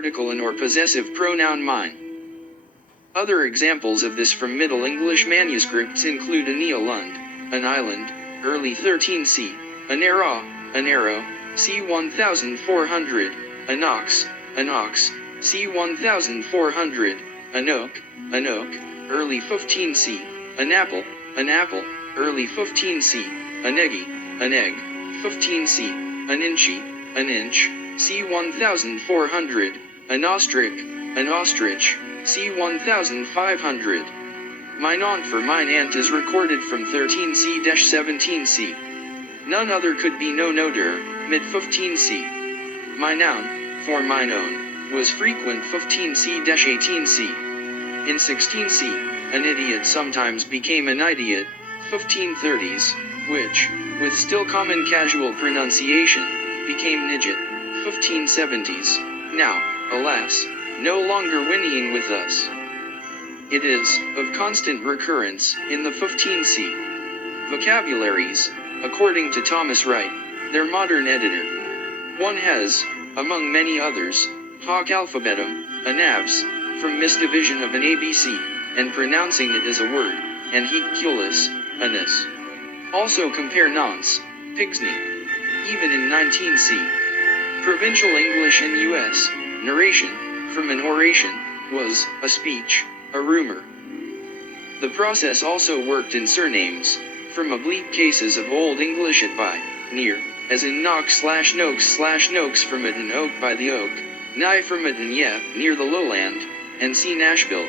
article and or possessive pronoun mine. Other examples of this from Middle English manuscripts include Anealund, an island, early 13c, Anera, an arrow, c. 1400, Anox, an ox, c. 1400, Anoak, an oak, early 15c, an apple, early 15c, Anegi, an egg, 15c, an inchi, an inch, c. 1400, an ostrich, c. 1500. Mine aunt for mine aunt is recorded from 13c-17c. None other could be no noder, mid-15c. My noun, for mine own, was frequent 15c-18c. In 16c, an idiot sometimes became an idiot, 1530s, which, with still common casual pronunciation, became nidget, 1570s, now, alas, no longer whinnying with us. It is, of constant recurrence, in the 15c. Vocabularies, according to Thomas Wright, their modern editor. One has, among many others, hoc alphabetum, a nabs, from misdivision of an ABC, and pronouncing it as a word, and hic culus, anus. Also compare nonce, pigsney. Even in 19c. Provincial English in U.S., narration, from an oration, was, a speech, a rumor. The process also worked in surnames, from oblique cases of Old English at by, near, as in Knox/Noakes/Noakes from it and oak by the oak, nigh from it and near the lowland, and see Nashville.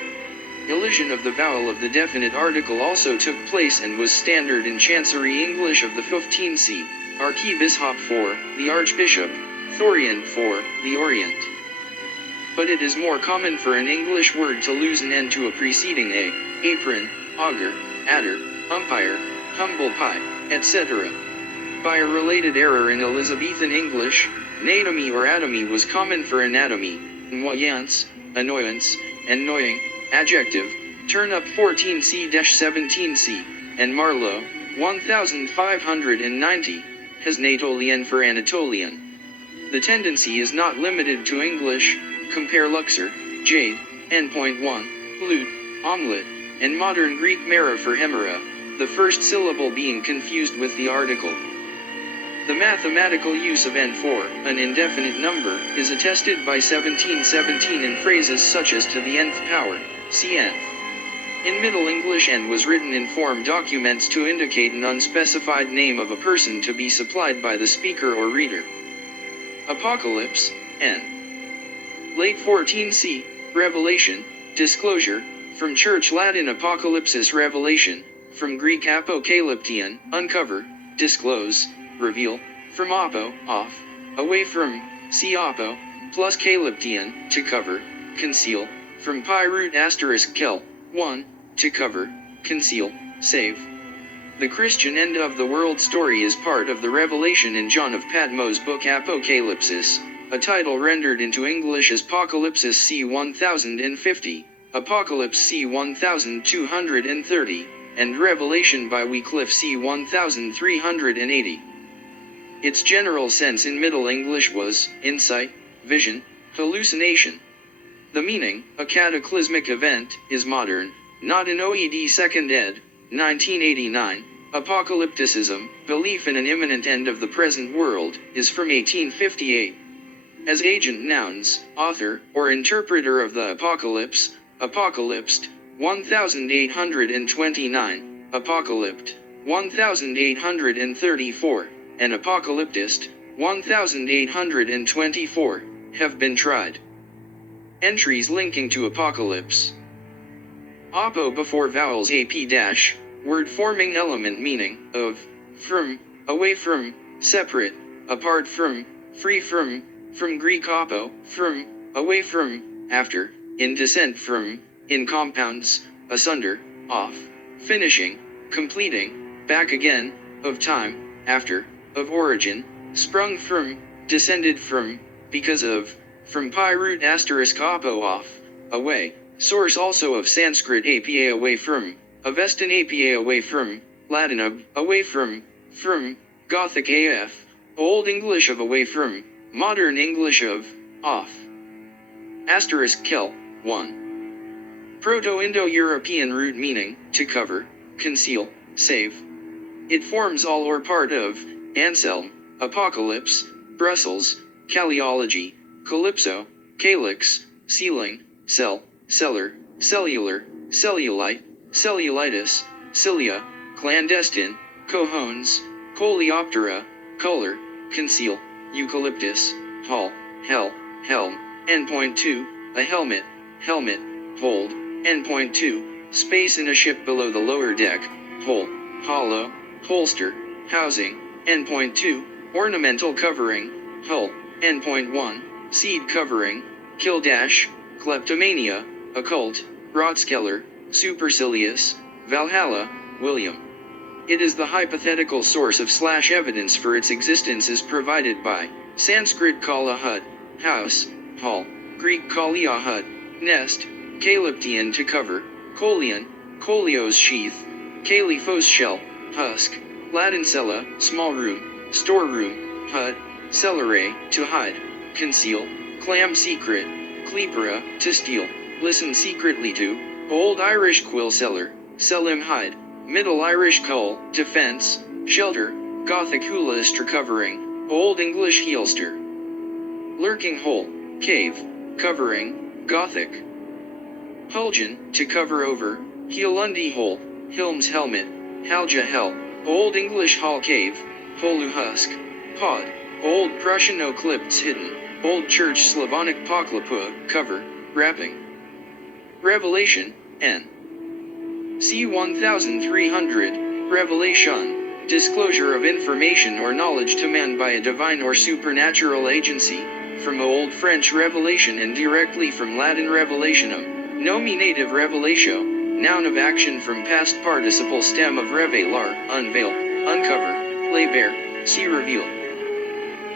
Elision of the vowel of the definite article also took place and was standard in Chancery English of the 15c, archibishop for, the archbishop, Thorient for, the Orient. But it is more common for an English word to lose an end to a preceding a, apron, auger, adder, umpire, humble pie, etc. By a related error in Elizabethan English, anatomy or atomy was common for anatomy, annoyance, annoyance, and annoying, adjective, turn up 14c-17c, and Marlowe, 1590, has Natolian for Anatolian. The tendency is not limited to English, compare Luxor, jade, N.1, lute, omelet, and modern Greek mera for hemera, the first syllable being confused with the article. The mathematical use of n for, an indefinite number, is attested by 1717 in phrases such as to the nth power, see nth. In Middle English n was written in form documents to indicate an unspecified name of a person to be supplied by the speaker or reader. Apocalypse, n. Late 14c, revelation, disclosure, from Church Latin apocalypsis revelation, from Greek apokalyptian, uncover, disclose, reveal, from apo, off, away from, see apo, plus kalyptian, to cover, conceal, from pi root asterisk kel, 1, to cover, conceal, save. The Christian end of the world story is part of the revelation in John of Patmos' book Apocalypsis, a title rendered into English as Apocalypsis c. 1050, Apocalypse c. 1230, and Revelation by Wycliffe c. 1380. Its general sense in Middle English was, insight, vision, hallucination. The meaning, a cataclysmic event, is modern, not in OED 2nd ed., 1989. Apocalypticism, belief in an imminent end of the present world, is from 1858. As agent nouns, author, or interpreter of the apocalypse, apocalypsed, 1829, apocalypt, 1834, and apocalyptist, 1824, have been tried. Entries linking to apocalypse. Apo before vowels ap dash, word forming element meaning, of, from, away from, separate, apart from, free from Greek apo, from, away from, after, in descent from, in compounds, asunder, off, finishing, completing, back again, of time, after, of origin, sprung from, descended from, because of, from pi root asterisk apo off, away, source also of Sanskrit apa away from, Avestan apa away from, Latin away from, Gothic af, Old English of away from, Modern English of, off. *Kel, 1. Proto-Indo-European root meaning, to cover, conceal, save. It forms all or part of, Anselm, Apocalypse, Brussels, Calliology, Calypso, Calyx, Sealing, Cell, Cellar, Cellular, Cellulite, Cellulitis, Cilia, Clandestine, Cohones, Coleoptera, Color, Conceal, Eucalyptus, Hall, Hell, Helm. Endpoint 2, a helmet, helmet, hold. Endpoint 2, space in a ship below the lower deck, hole, hollow, holster, housing. Endpoint 2, ornamental covering, hull. Endpoint 1, seed covering, Kildash, kleptomania, occult, Rotskeller, supercilious, Valhalla, William. It is the hypothetical source of / evidence for its existence is provided by Sanskrit kala hud, house, hall, Greek kalia hud, nest, Calyptian to cover, Colion, Colios sheath, Calyphos shell, husk, Latin cella, small room, storeroom, hud, cellare, to hide, conceal, clam secret, clepora, to steal, listen secretly to, Old Irish quill cellar, selim hide, Middle Irish cull, to fence, shelter, Gothic hulastra covering, Old English heelster. Lurking hole, cave, covering, Gothic. Hulgeon, to cover over, Healundi hole, Hilm's helmet, Halja hell, Old English hall cave, Holu husk, pod, Old Prussian oclipts hidden, Old Church Slavonic poklapa, cover, wrapping. Revelation, N. C 1300, Revelation, disclosure of information or knowledge to man by a divine or supernatural agency, from Old French revelation and directly from Latin revelationum, nominative revelatio, noun of action from past participle stem of revelar, unveil, uncover, lay bare, see reveal.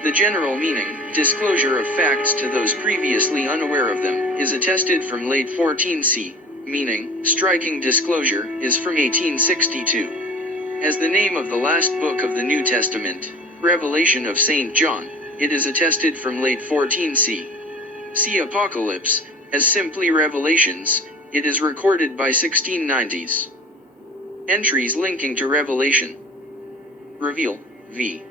The general meaning, disclosure of facts to those previously unaware of them, is attested from late 14c, meaning, striking disclosure, is from 1862. As the name of the last book of the New Testament, Revelation of St. John, it is attested from late 14c. See Apocalypse, as simply Revelations, it is recorded by 1690s. Entries linking to Revelation. Reveal, v.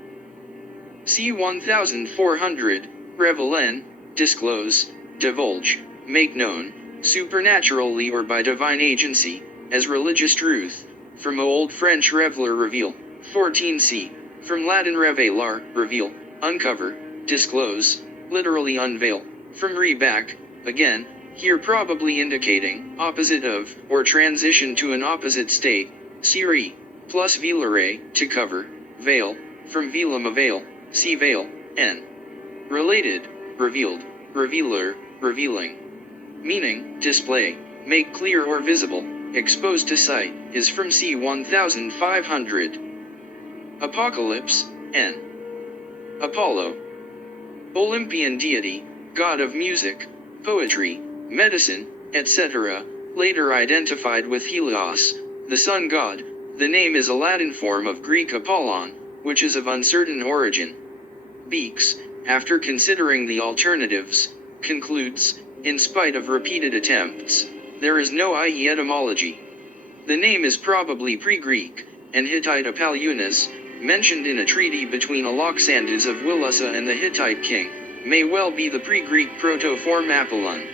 C 1400, Revelen, disclose, divulge, make known, supernaturally or by divine agency, as religious truth, from Old French reveler reveal, 14c, from Latin revelar, reveal, uncover, disclose, literally unveil, from reback, again, here probably indicating, opposite of, or transition to an opposite state, siri, plus velare, to cover, veil, from velum a veil, see veil, n. Related, revealed, revealer, revealing. Meaning, display, make clear or visible, exposed to sight, is from c 1500. Apocalypse, n. Apollo. Olympian deity, god of music, poetry, medicine, etc., later identified with Helios, the sun god. The name is a Latin form of Greek Apollon, which is of uncertain origin. Beeks, after considering the alternatives, concludes, in spite of repeated attempts, there is no i.e. etymology. The name is probably pre-Greek, and Hittite Apalunas, mentioned in a treaty between Alexandus of Wilusa and the Hittite king, may well be the pre-Greek proto-form Apollon.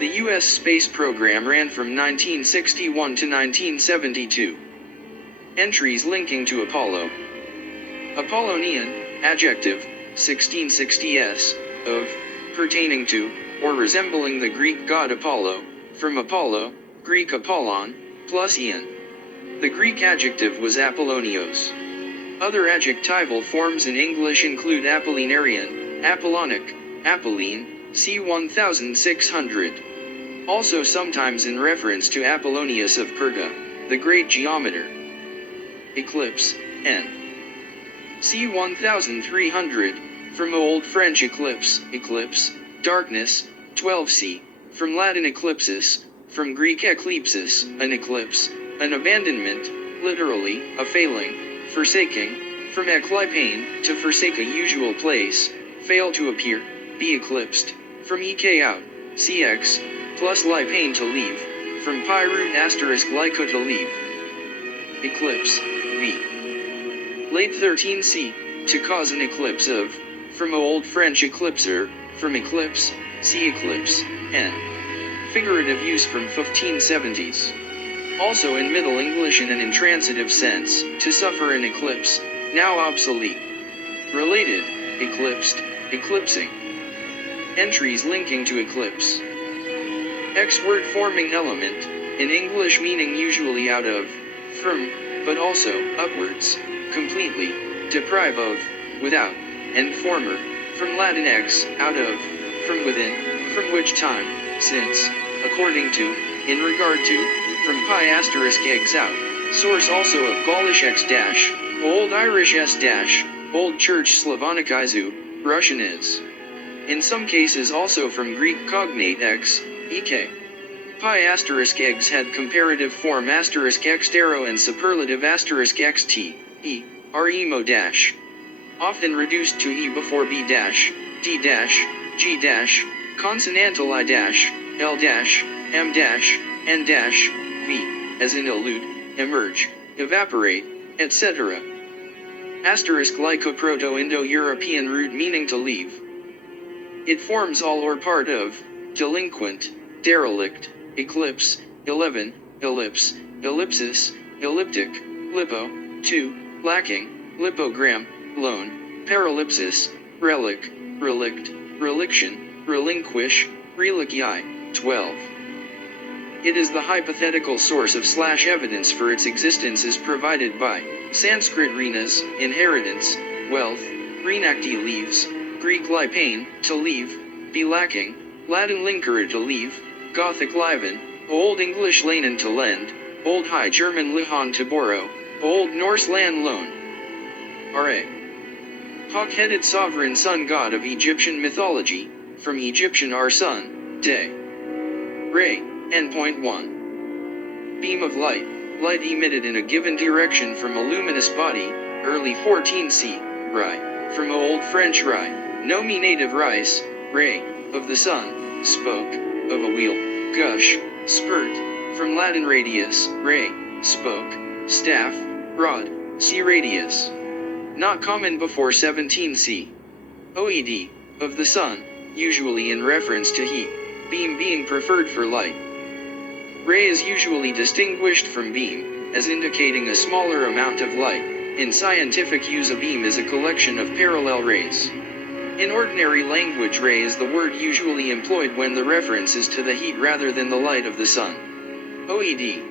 The U.S. space program ran from 1961 to 1972. Entries linking to Apollo. Apollonian, adjective, 1660s, of, pertaining to, or resembling the Greek god Apollo, from Apollo, Greek Apollon, plus Ian. The Greek adjective was Apollonios. Other adjectival forms in English include Apollinarian, Apollonic, Apolline, c. 1600. Also sometimes in reference to Apollonius of Perga, the great geometer. Eclipse, n. c. 1300, from Old French eclipse, eclipse, darkness, 12c, from Latin eclipsis, from Greek eklypsis, an eclipse, an abandonment, literally, a failing, forsaking, from eklypane, to forsake a usual place, fail to appear, be eclipsed, from ek out, cx, plus lipane to leave, from pi root asterisk lyco to leave. Eclipse, v. Late 13c, to cause an eclipse of, from Old French éclipser, from eclipse, see eclipse, n. Figurative use from 1570s. Also in Middle English in an intransitive sense, to suffer an eclipse, now obsolete. Related, eclipsed, eclipsing. Entries linking to eclipse. X word forming element, in English meaning usually out of, from, but also, upwards, completely, deprive of, without, and former, from Latin ex, out of, from within, from which time, since, according to, in regard to, from pi asterisk eggs out, source also of Gaulish x dash, Old Irish s dash, Old Church Slavonic izu, Russian is. In some cases also from Greek cognate x, ek. Pi asterisk eggs had comparative form asterisk xtero and superlative asterisk xt, e, remo dash. Often reduced to e before b dash, d dash, g dash, consonantal I dash, l dash, m dash, n dash, v, as in elude, emerge, evaporate, etc. Asterisk lyco Proto-Indo-European root meaning to leave. It forms all or part of, delinquent, derelict, eclipse, 11, ellipse, ellipsis, elliptic, lipo, 2, lacking, lipogram, lone, paralipsis, relic, relict, reliction, relinquish, reliquii, 12. It is the hypothetical source of / evidence for its existence is provided by Sanskrit rinas, inheritance, wealth, renacti leaves, Greek lipane, to leave, be lacking, Latin linkere to leave, Gothic liven, Old English lanen to lend, Old High German lihan to borrow, Old Norse land loan. Ra. Hawk-headed sovereign sun god of Egyptian mythology, from Egyptian our sun, day. Ray. N.1. Beam of light, light emitted in a given direction from a luminous body, early 14c, rai, from Old French rai, nominative rice, ray, of the sun, spoke, of a wheel, gush, spurt, from Latin radius, ray, spoke, staff, rod, see radius. Not common before 17c. OED, of the sun, usually in reference to heat, beam being preferred for light. Ray is usually distinguished from beam, as indicating a smaller amount of light. In scientific use, a beam is a collection of parallel rays. In ordinary language, ray is the word usually employed when the reference is to the heat rather than the light of the sun. OED.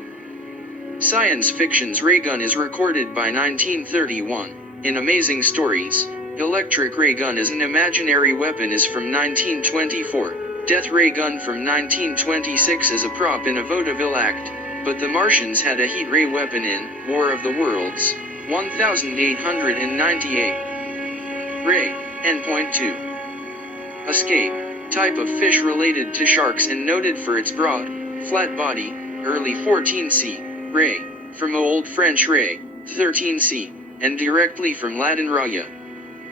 Science fiction's ray gun is recorded by 1931. In Amazing Stories, electric ray gun as an imaginary weapon is from 1924. Death ray gun from 1926 as a prop in a vaudeville act, but the Martians had a heat ray weapon in War of the Worlds, 1898. Ray, N.2. A skate, type of fish related to sharks and noted for its broad, flat body, early 14c, ray, from Old French ray, 13c, and directly from Latin raya.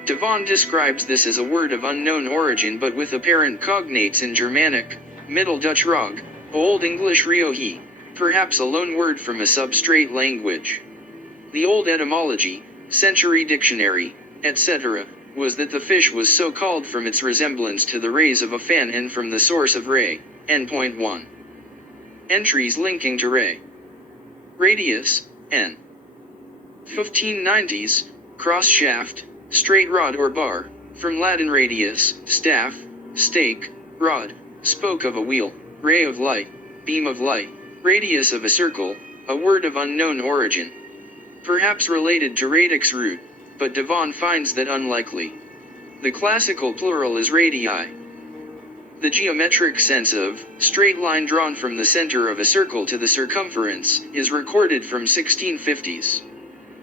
Devon describes this as a word of unknown origin but with apparent cognates in Germanic, Middle Dutch rog, Old English riohi, perhaps a loan word from a substrate language. The old etymology, Century Dictionary, etc., was that the fish was so called from its resemblance to the rays of a fan and from the source of ray, N.1. Entries linking to ray. Radius, N. 1590s, cross shaft, straight rod or bar, from Latin radius, staff, stake, rod, spoke of a wheel, ray of light, beam of light, radius of a circle, a word of unknown origin. Perhaps related to radix root, but Devon finds that unlikely. The classical plural is radii. The geometric sense of straight line drawn from the center of a circle to the circumference is recorded from 1650s.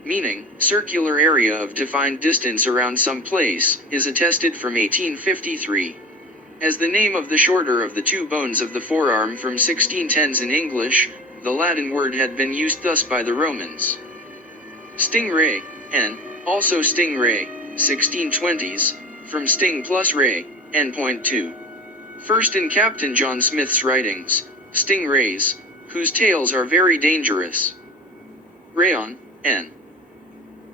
Meaning, circular area of defined distance around some place, is attested from 1853. As the name of the shorter of the two bones of the forearm from 1610s in English, the Latin word had been used thus by the Romans. Stingray, N, also stingray, 1620s, from sting plus ray, N.2. First in Captain John Smith's writings, stingrays, whose tails are very dangerous. Rayon, N.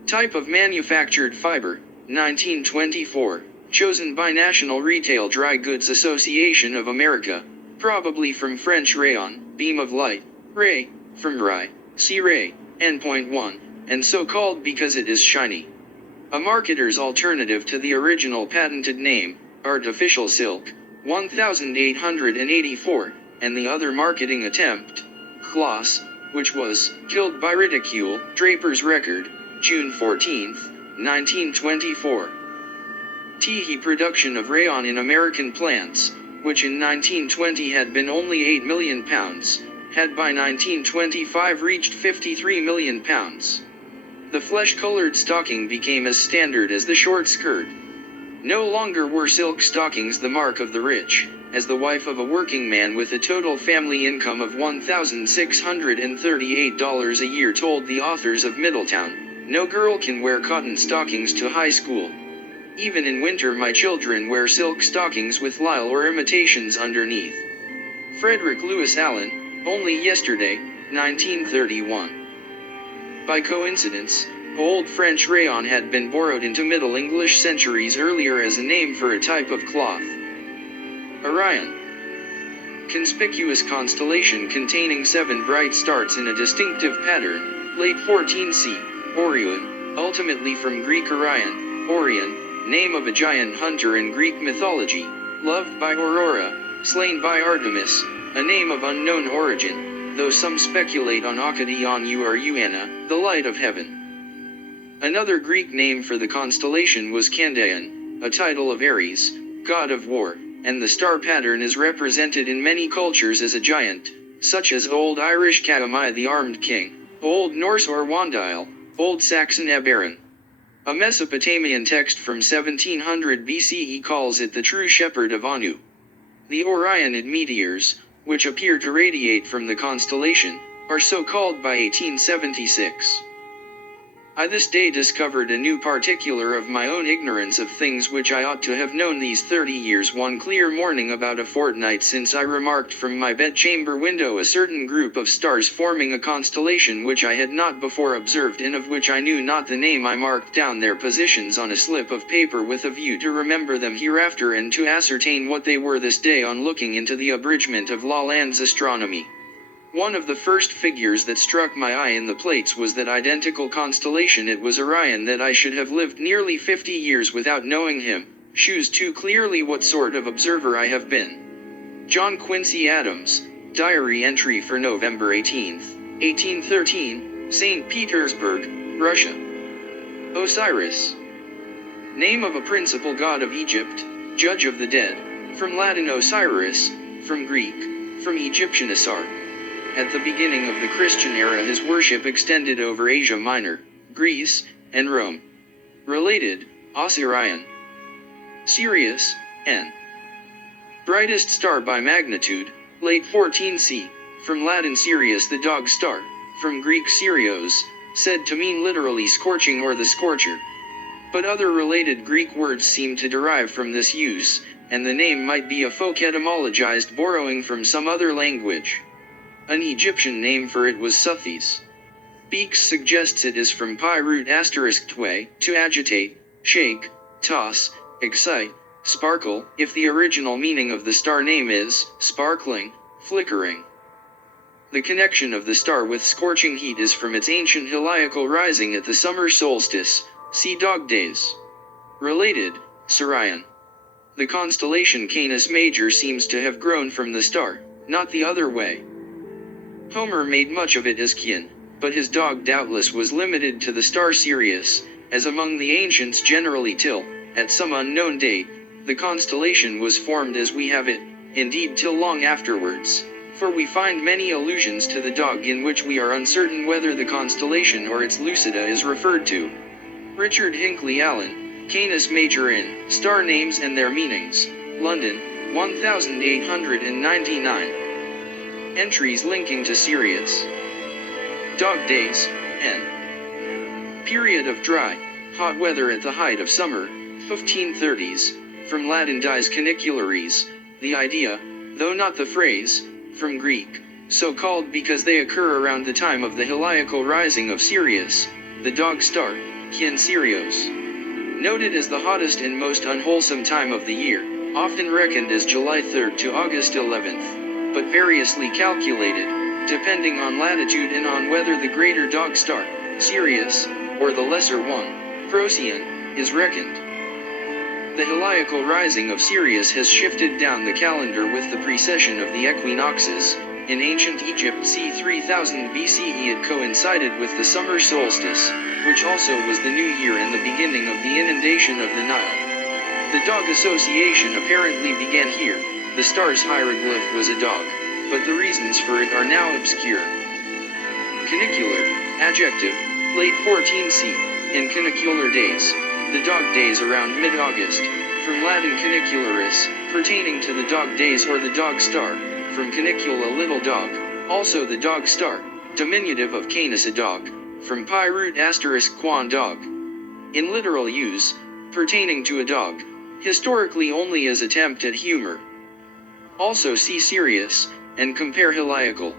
Type of manufactured fiber, 1924, chosen by National Retail Dry Goods Association of America, probably from French rayon, beam of light, ray, from ray, C-ray, N.1, and so called because it is shiny. A marketer's alternative to the original patented name, artificial silk, 1884, and the other marketing attempt, Kloss, which was killed by ridicule, Draper's Record, June 14, 1924. Teehee production of rayon in American plants, which in 1920 had been only 8 million pounds, had by 1925 reached 53 million pounds. The flesh-colored stocking became as standard as the short skirt. No longer were silk stockings the mark of the rich, as the wife of a working man with a total family income of $1,638 a year told the authors of Middletown, "No girl can wear cotton stockings to high school. Even in winter my children wear silk stockings with lisle or imitations underneath." Frederick Lewis Allen, only yesterday, 1931. By coincidence, Old French rayon had been borrowed into Middle English centuries earlier as a name for a type of cloth. Orion. Conspicuous constellation containing 7 bright stars in a distinctive pattern, late 14th. Orion, ultimately from Greek Orion, Orion, name of a giant hunter in Greek mythology, loved by Aurora, slain by Artemis, a name of unknown origin, though some speculate on Akkadion or Uana, the light of heaven. Another Greek name for the constellation was Candaeon, a title of Ares, god of war, and the star pattern is represented in many cultures as a giant, such as Old Irish Kaamai the Armed King, Old Norse Orwandile, Old Saxon Eberon. A Mesopotamian text from 1700 BCE calls it the true shepherd of Anu. The Orionid meteors, which appear to radiate from the constellation, are so called by 1876. I this day discovered a new particular of my own ignorance of things which I ought to have known these 30 years. One clear morning about a fortnight since I remarked from my bedchamber window a certain group of stars forming a constellation which I had not before observed and of which I knew not the name. I marked down their positions on a slip of paper with a view to remember them hereafter and to ascertain what they were this day on looking into the abridgment of Laland's Astronomy. One of the first figures that struck my eye in the plates was that identical constellation. It was Orion. That I should have lived nearly 50 years without knowing him, shews too clearly what sort of observer I have been. John Quincy Adams, diary entry for November 18, 1813, St. Petersburg, Russia. Osiris. Name of a principal god of Egypt, judge of the dead, from Latin Osiris, from Greek, from Egyptian Asar. At the beginning of the Christian era his worship extended over Asia Minor, Greece, and Rome. Related, Osirion. Sirius, N. Brightest star by magnitude, late 14th. From Latin Sirius the dog star, from Greek Sirios, said to mean literally scorching or the scorcher. But other related Greek words seem to derive from this use, and the name might be a folk etymologized borrowing from some other language. An Egyptian name for it was Suthes. Beeks suggests it is from pi root *twe, to agitate, shake, toss, excite, sparkle, if the original meaning of the star name is sparkling, flickering. The connection of the star with scorching heat is from its ancient heliacal rising at the summer solstice, see dog days. Related, Sirion. The constellation Canis Major seems to have grown from the star, not the other way. Homer made much of it as kin, but his dog doubtless was limited to the star Sirius, as among the ancients generally till, at some unknown date, the constellation was formed as we have it, indeed till long afterwards, for we find many allusions to the dog in which we are uncertain whether the constellation or its lucida is referred to. Richard Hinckley Allen, Canis Major in Star Names and Their Meanings, London, 1899. Entries linking to Sirius. Dog days, N. Period of dry, hot weather at the height of summer, 1530s, from Latin dies caniculares, The idea, though not the phrase, from Greek, so called because they occur around the time of the heliacal rising of Sirius, the dog star, Kien Sirios. Noted as the hottest and most unwholesome time of the year, often reckoned as July 3rd to August 11th, but variously calculated, depending on latitude and on whether the greater dog star, Sirius, or the lesser one, Procyon, is reckoned. The heliacal rising of Sirius has shifted down the calendar with the precession of the equinoxes. In ancient Egypt c. 3000 BCE it coincided with the summer solstice, which also was the new year and the beginning of the inundation of the Nile. The dog association apparently began here. The star's hieroglyph was a dog, but the reasons for it are now obscure. Cunicular, adjective, late 14th. In cunicular days, the dog days around mid-August, from Latin cunicularis, pertaining to the dog days or the dog star, from canicula little dog, also the dog star, diminutive of canis a dog, from pi root asterisk quan dog. In literal use, pertaining to a dog, historically only as attempt at humor. Also see Sirius, and compare heliacal.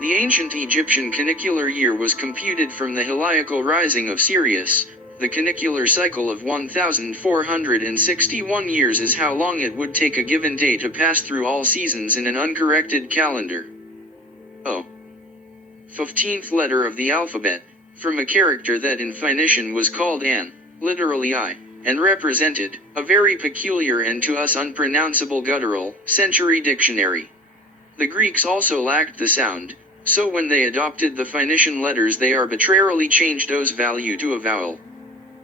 The ancient Egyptian cunicular year was computed from the heliacal rising of Sirius. The cunicular cycle of 1,461 years is how long it would take a given day to pass through all seasons in an uncorrected calendar. O. 15th letter of the alphabet, from a character that in Phoenician was called An, literally I, and represented a very peculiar and to us unpronounceable guttural century dictionary. The Greeks also lacked the sound, so when they adopted the Phoenician letters they arbitrarily changed O's value to a vowel.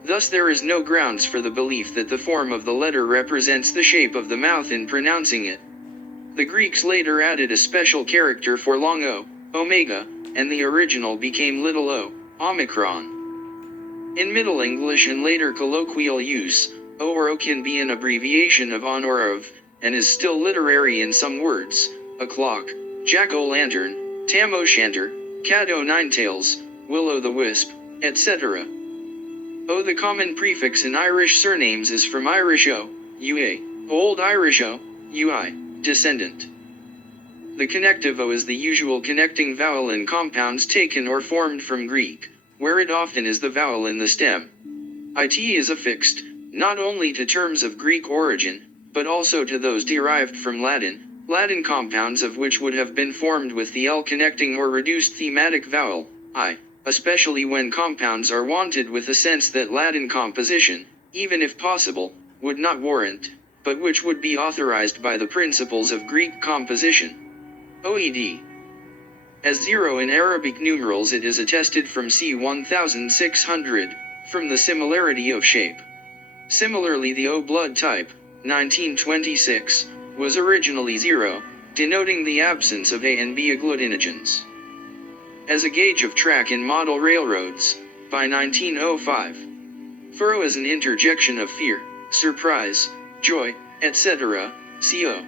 Thus there is no grounds for the belief that the form of the letter represents the shape of the mouth in pronouncing it. The Greeks later added a special character for long O, omega, and the original became little o, omicron. In Middle English and later colloquial use, O or O can be an abbreviation of on or of, and is still literary in some words, a clock, jack-o'-lantern, tam-o'-shanter, cat-o'-nine-tails, will-o'-the-wisp, etc. O. The common prefix in Irish surnames is from Irish O, ua, Old Irish O, ui, descendant. The connective O is the usual connecting vowel in compounds taken or formed from Greek, where it often is the vowel in the stem. It is affixed, not only to terms of Greek origin, but also to those derived from Latin compounds of which would have been formed with the L connecting or reduced thematic vowel, I. Especially when compounds are wanted with a sense that Latin composition, even if possible, would not warrant, but which would be authorized by the principles of Greek composition. OED. As 0 in Arabic numerals it is attested from c. 1600, from the similarity of shape. Similarly the O blood type, 1926, was originally 0, denoting the absence of A and B agglutinogens. As a gauge of track in model railroads, by 1905. Furrow as an interjection of fear, surprise, joy, etc., co.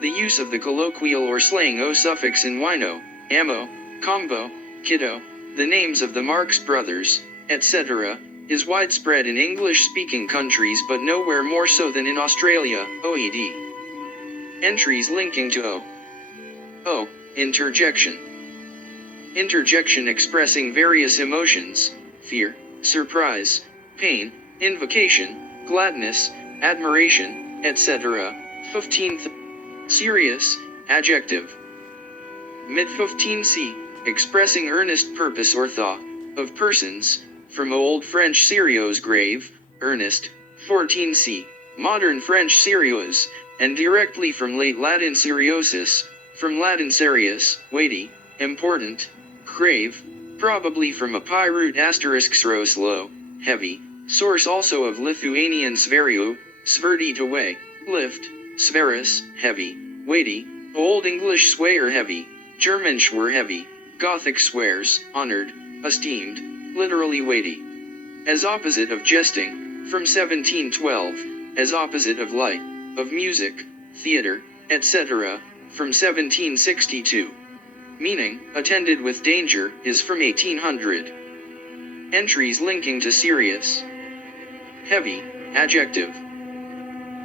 The use of the colloquial or slang O suffix in wino, ammo, combo, kiddo, the names of the Marx brothers, etc., is widespread in English-speaking countries but nowhere more so than in Australia, OED. Entries linking to O. O. Interjection. Interjection expressing various emotions, fear, surprise, pain, invocation, gladness, admiration, etc. 15th. Serious, adjective. Mid-15th, expressing earnest purpose or thought, of persons, from Old French serios grave, earnest, 14th, modern French serios, and directly from late Latin seriosus, from Latin serious, weighty, important, grave, probably from a pi root asterisk sros low, heavy, source also of Lithuanian sveriu, sverdi to weigh, lift, sverus, heavy, weighty, Old English swear heavy, German schwer heavy, Gothic swears, honored, esteemed, literally weighty. As opposite of jesting, from 1712, as opposite of light, of music, theater, etc., from 1762. Meaning, attended with danger, is from 1800. Entries linking to serious. Heavy, adjective.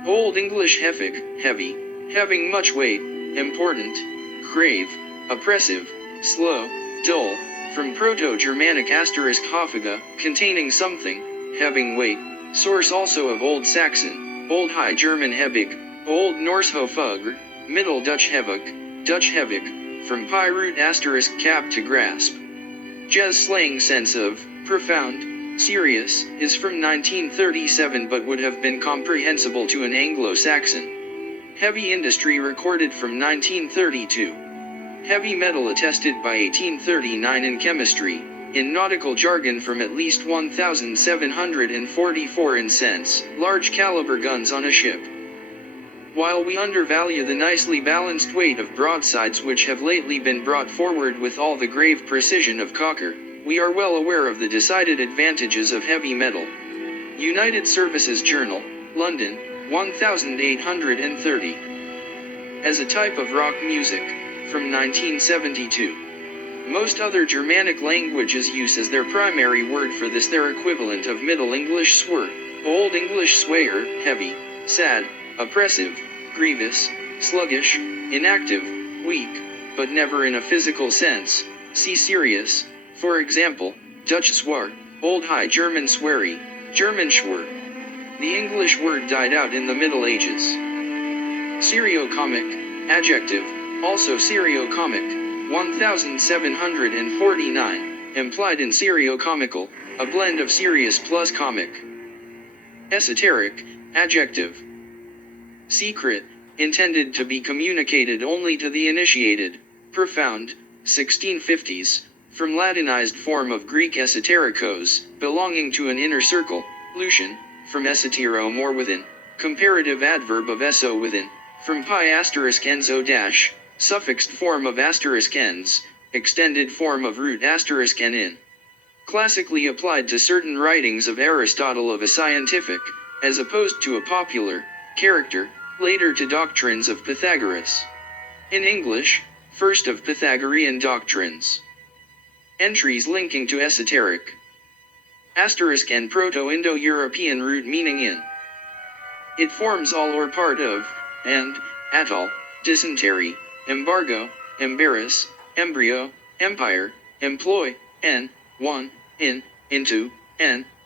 Old English heftig, heavy, having much weight, important, grave, oppressive, slow, dull, from Proto-Germanic *hafiga, containing something, having weight, source also of Old Saxon, Old High German hebig, Old Norse hofugr, Middle Dutch hevig, from pi root * cap to grasp. Jez slang sense of, profound, serious, is from 1937 but would have been comprehensible to an Anglo-Saxon. Heavy industry recorded from 1932. Heavy metal attested by 1839 in chemistry, in nautical jargon from at least 1744 in sense, large caliber guns on a ship. While we undervalue the nicely balanced weight of broadsides which have lately been brought forward with all the grave precision of Cocker, we are well aware of the decided advantages of heavy metal. United Services Journal, London, 1830. As a type of rock music, from 1972. Most other Germanic languages use as their primary word for this their equivalent of Middle English swur, Old English swayer, heavy, sad, oppressive, grievous, sluggish, inactive, weak, but never in a physical sense. See serious, for example, Dutch zwar, Old High German swery, German schwur. The English word died out in the Middle Ages. Seriocomic, adjective, also seriocomic, 1749, implied in seriocomical, a blend of serious plus comic. Esoteric, adjective. Secret, intended to be communicated only to the initiated. Profound, 1650s, from Latinized form of Greek esoterikos, belonging to an inner circle, Lucian, from esotero more within, comparative adverb of eso within, from pi *enzo dash, suffixed form of *ens, extended form of root *in. Classically applied to certain writings of Aristotle of a scientific, as opposed to a popular, character, later to doctrines of Pythagoras. In English, first of Pythagorean doctrines. Entries linking to esoteric. Asterisk and Proto-Indo-European root meaning in. It forms all or part of, and, atoll, dysentery, embargo, embarrass, embryo, empire, employ, one, in, into,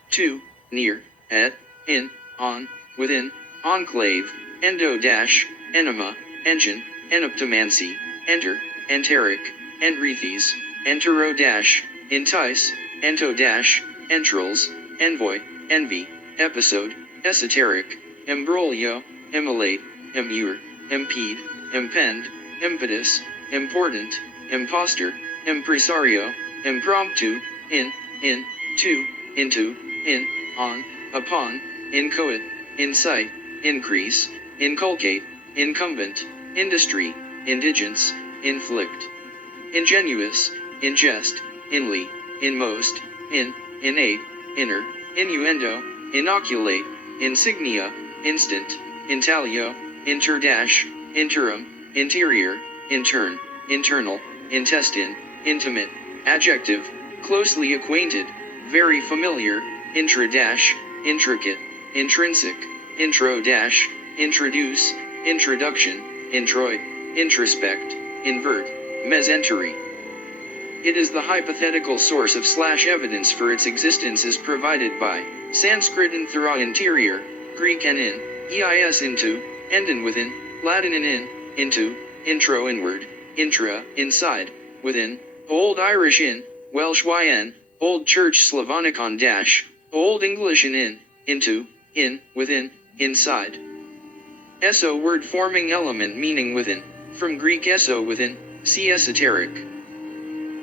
to, near, at, in, on, within, enclave, enema, engine, enoptomancy, enter, enteric, enrethes, entero entice, ento entrails, envoy, envy, episode, esoteric, embroglio, immolate, immure, impede, impend, impetus, important, impostor, impresario, impromptu, in, to, into, in, on, upon, inchoate, incite, increase, inculcate, incumbent, industry, indigence, inflict. Ingenuous, ingest, inly, inmost, innate, inner, innuendo, inoculate, insignia, instant, intaglio, interim, interior, intern, internal, intestine, intimate, adjective, closely acquainted, very familiar, intricate, intrinsic, introduce, introduction, introit, introspect, invert, mesentery. It is the hypothetical source of /evidence for its existence is provided by Sanskrit in thra interior, Greek en in, eis into, endin within, Latin in, into, intro inward, intra, inside, within, Old Irish in, Welsh yn, Old Church Slavonic on dash, Old English in, into, in, within, inside. Eso word forming element meaning within, from Greek eso within, see esoteric.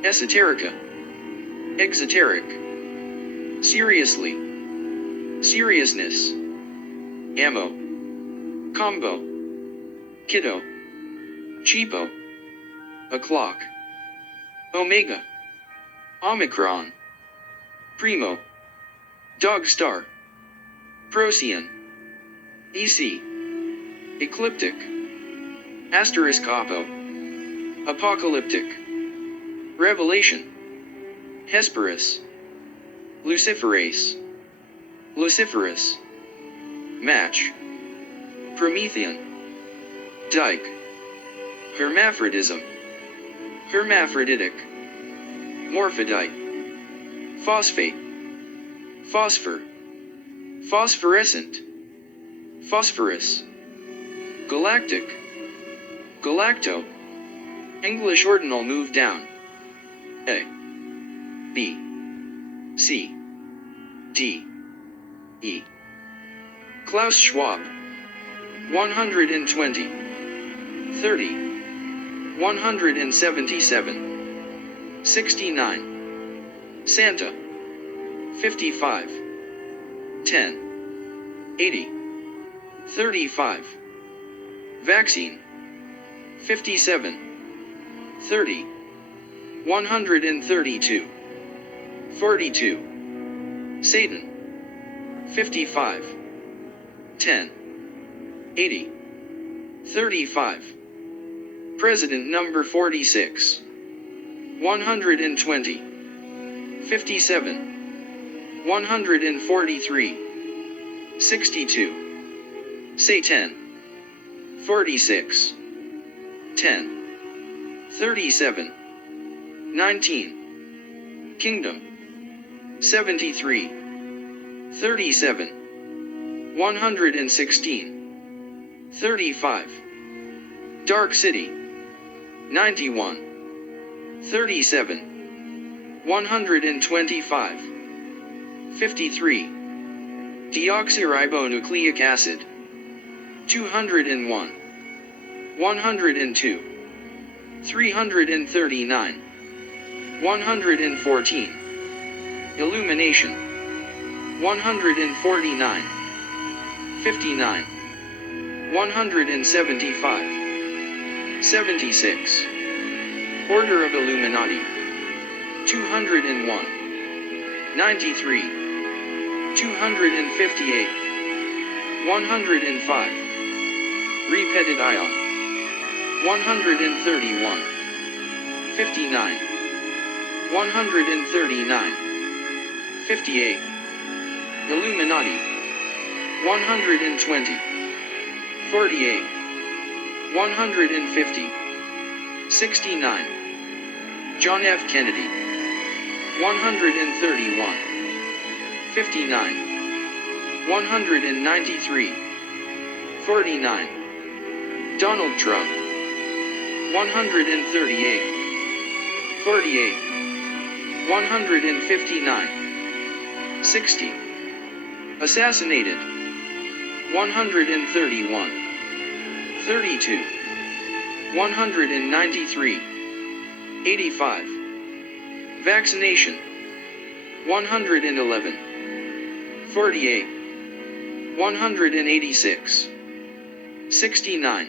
Esoterica. Exoteric. Seriously. Seriousness. Ammo. Combo. Kiddo. Cheapo. O'clock. Omega. Omicron. Primo. Dog star. Procyon. EC. Ecliptic. Asterisk apo. Apocalyptic. Revelation. Hesperus. Luciferase. Luciferous. Match. Promethean. Dike. Hermaphrodism. Hermaphroditic. Morphodite. Phosphate. Phosphor. Phosphorescent. Phosphorus. Galactic. Galacto. English ordinal move down. A. B. C. D. E. Klaus Schwab. 120. 30. 177. 69. Santa. 55. 10. 80. 35. Vaccine. 57. 30. 132. 42. Satan. 55. 10. 80. 35. President number 46. 120. 57. 143. 62. Satan. 46. 10. 37. 19. Kingdom. 73. 37. 116. 35. Dark City. 91. 37. 125. 53. Deoxyribonucleic acid. 201. 102. 339. 114. Illumination. 149. 59. 175. 76. Order of Illuminati. 201. 93. 258. 105. Repeated ion. 131. 59. 139. 58. Illuminati. 120. 48. 150. 69. John F. Kennedy. 131. 59. 193. 49. Donald Trump. 138. 48. 159. 60. Assassinated. 131. 32. 193. 85. Vaccination. 111. 48. 186. 69.